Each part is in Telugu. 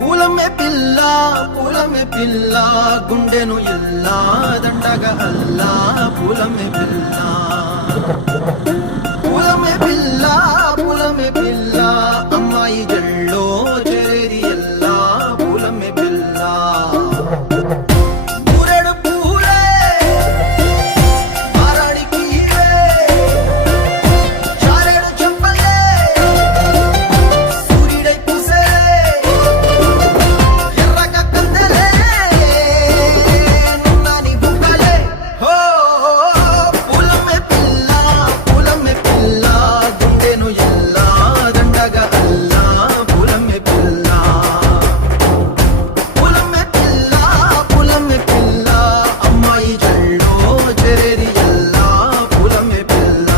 పూలమే పిల్ల గుండెను ఇల్లా దండగా అల్లా పూలమే పిల్ల పూలమే పిల్ల అమ్మాయి జల్లో చేరేది ఎల్లా పూలమే పిల్ల పూరెడు పూలే మారాడికి చారేడు చెప్పలే సూర్యుడై పూసే ఎర్రగా కందలే నున్నాని బుగ్గలే హో పూలమే పిల్ల గుండెను ఎల్లా దండగా అల్లా పూలమే పిల్ల అమ్మాయి జల్లో చేరేది ఎల్లా పూలమే పిల్ల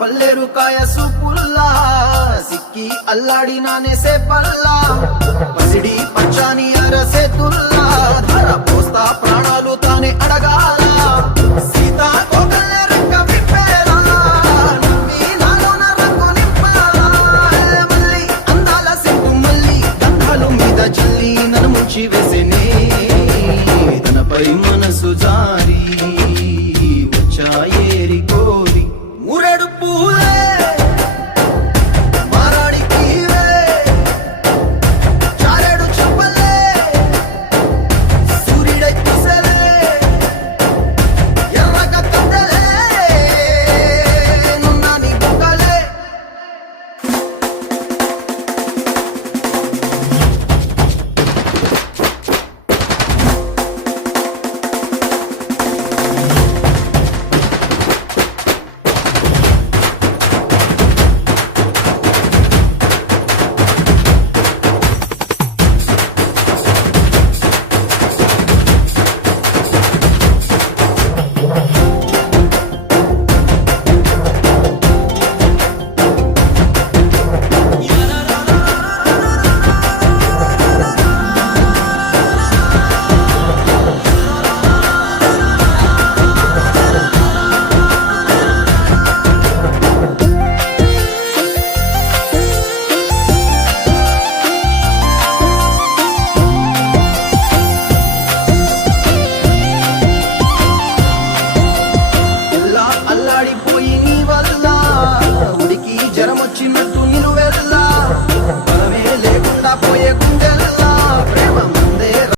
పల్లేరు కాయ సూపుల్లా సిక్కి అల్లాడినానేసే పల్లా పసిడి పచ్చాని అరసే తుల్లా ధర పోస్తా ప్రాణాలు తానే అడగాల సీతా కోకల్లే రెక్క విప్పేలా నవ్వి నాలోన రంగు నింపాలా మళ్ళీ అందాల సిగ్గు మళ్ళీ గంధాలు మీద జల్లి నన్ను ముంచి వేసేనే తనపై మనసు జారి